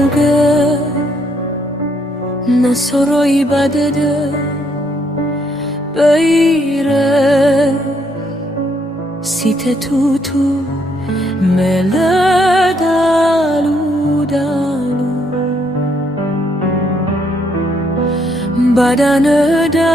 Tohuga nasoro ibadada Beire site tutu mele dalu dalu badanada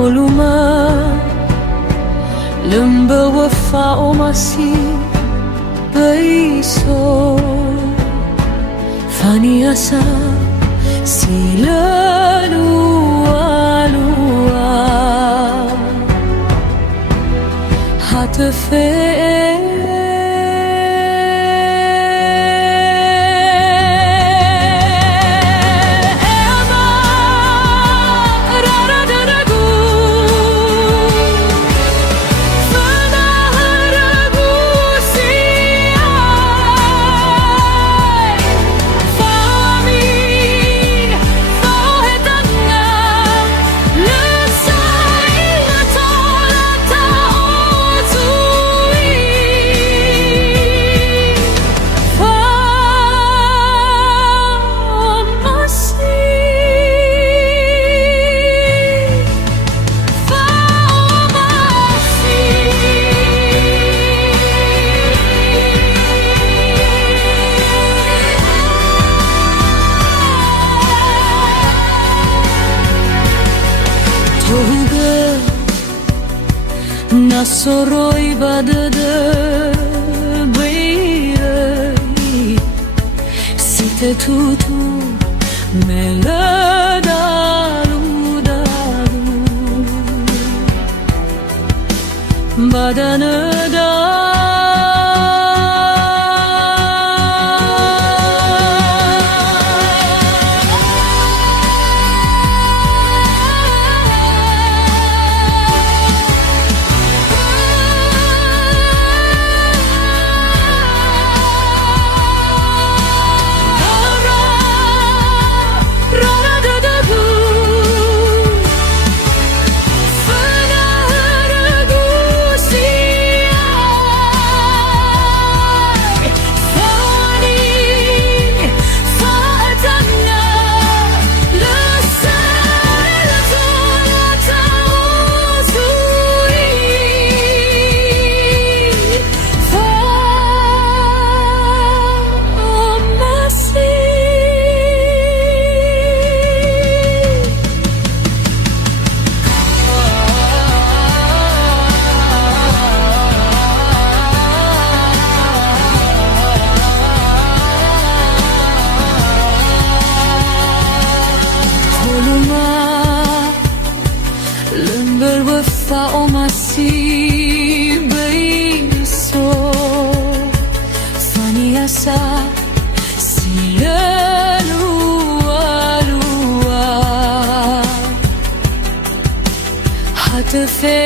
Oluma lemba wafa o masih baiso Fani asa sila lua lua Hatafe Tohuga nasoro ibadada Beire site tutu mele dalu dalu badanada Berwafa o masih baiso Fani asa sila lua lua Hatafe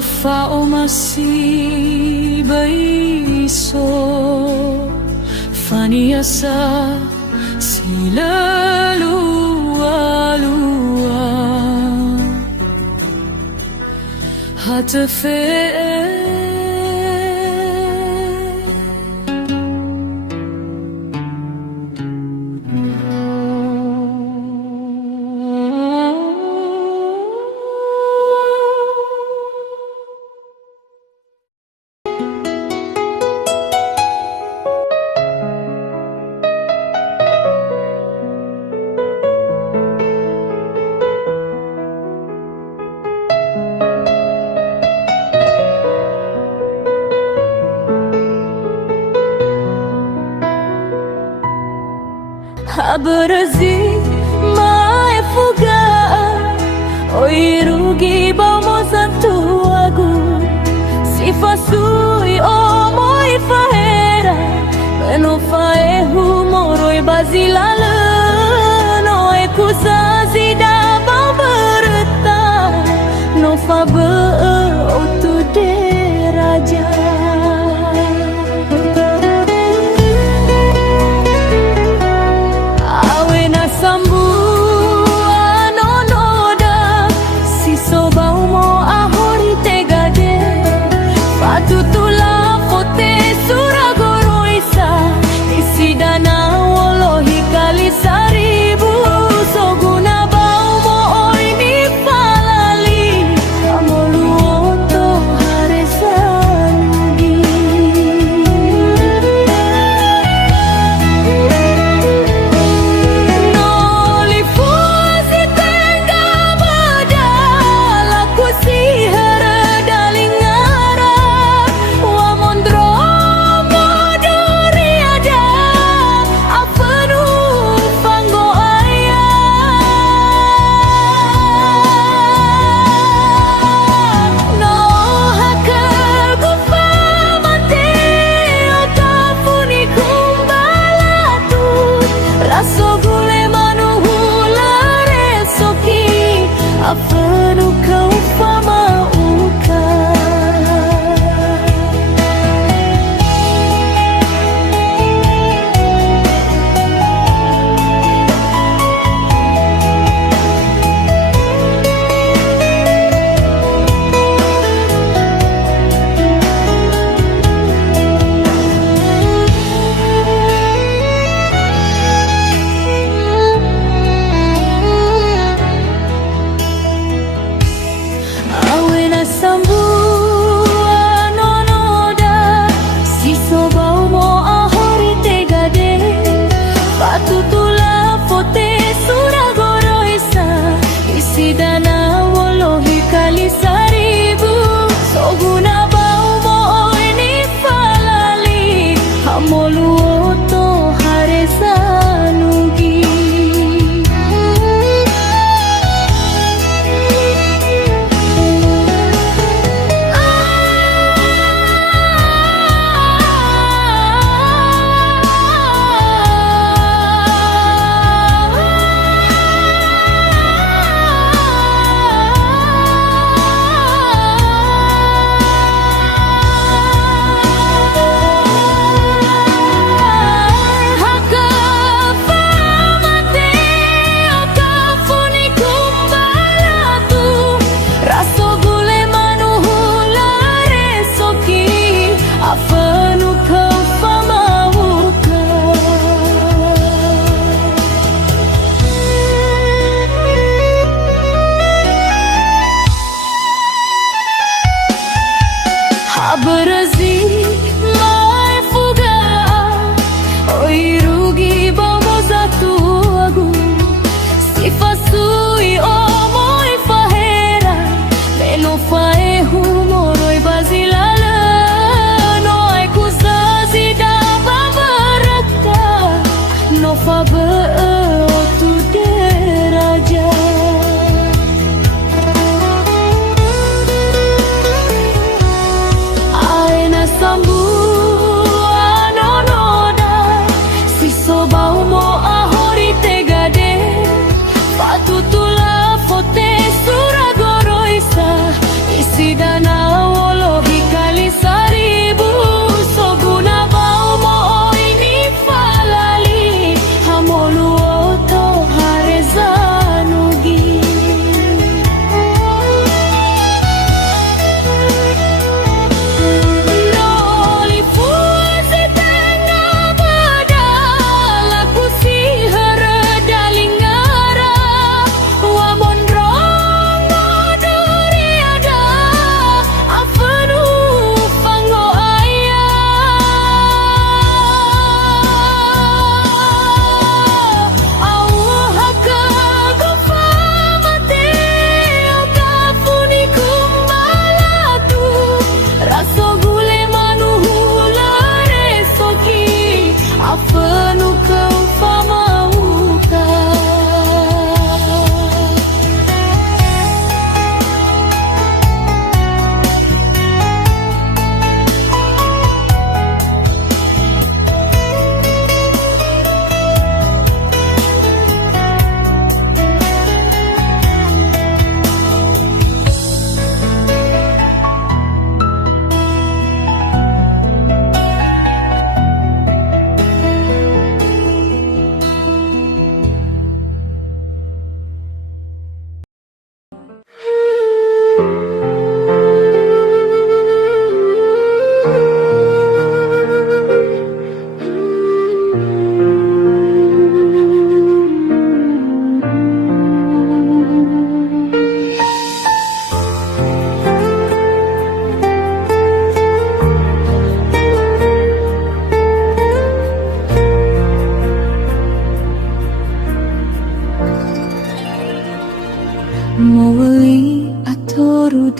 Fao masih baiso Faniasa sila lua-lua Hatafe Berzi mai fuga oi rugi bau mo santu agu si fasui o moi fahera no fae humoroi bazilala no e kusazi da bau berta no fa be o tu de raja Sambu anonoda si sobau mo ahori tegade patutula fote suragoroisa isidana wolohi kali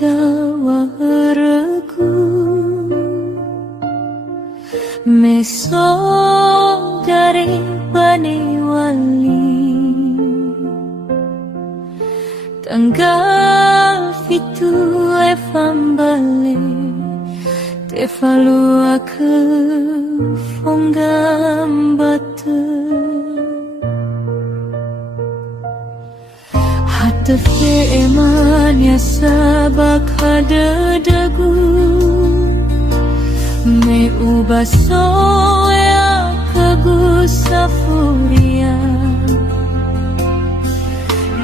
dawaraku meso dari Bani Wali tanggal fitu efambale te falua ke fonggambate hatafe emanya sabak hadadagu me ubaso ya kagusafuria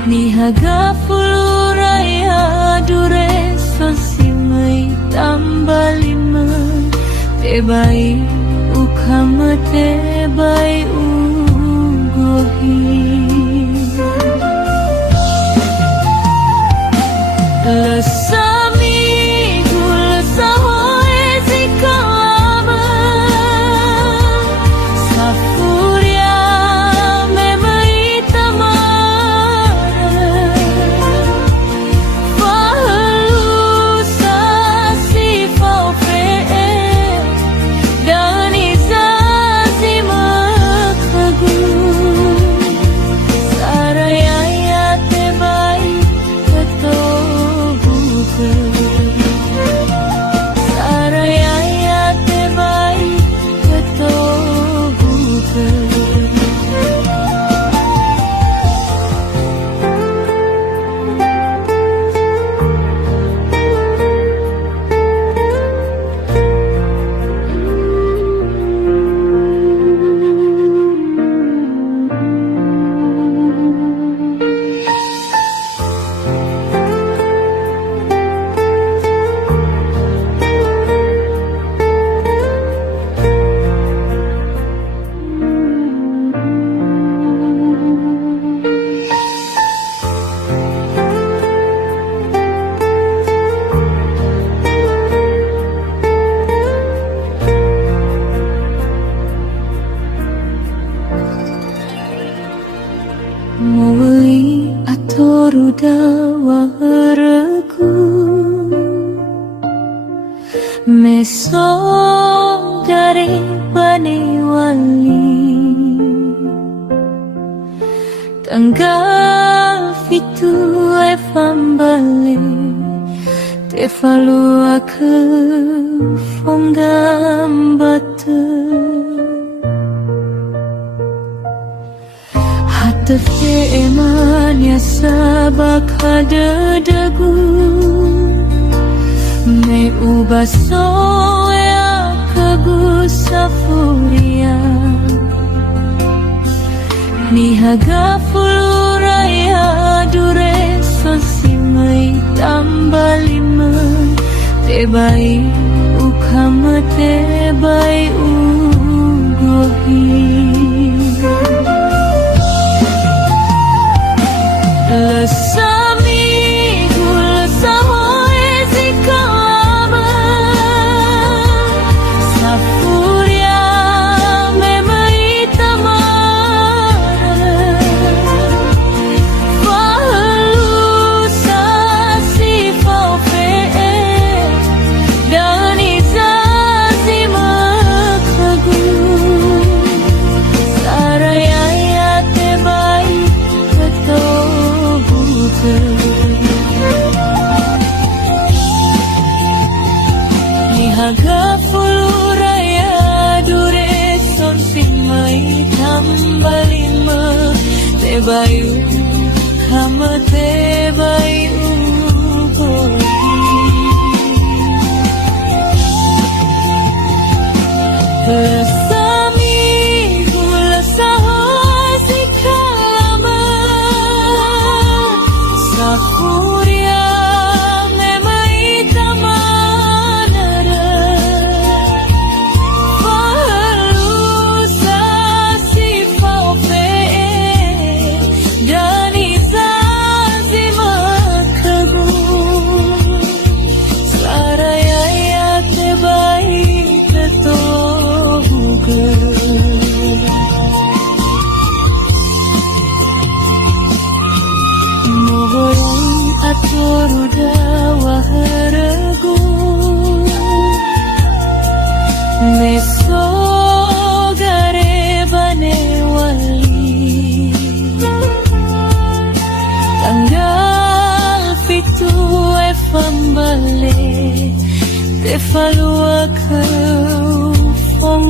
nihaga fuluraya dure sosimai tambalima tebai ukama tebai ugohi lesami gulasahoe zikama safuria memai tamara fahalu sasi faufe dan izazi makagu saraya tebai keto saraya tebai keto Mawali atoru dawaraku meso dari Bani Wali tanggal fitu efambale te falua ke fonggambate hatafe emanya sabak hadadagu me ubaso ya kagusafuria nihaga fuluraya dure sosimai tambalima tebai ukama tebai ugohi lesami gulasahoe zikama safuria memai tamara fahalu sasi faufe dan izazi makagu saraya tebai keto nihaga fuluraya dure sonsimai tambalima tebayu kama tebayu lesami gulasahoe zikama safuria memai tamanara fahalu sasi faufe dan izazi makagu saraya tebai keto Evaluakan phong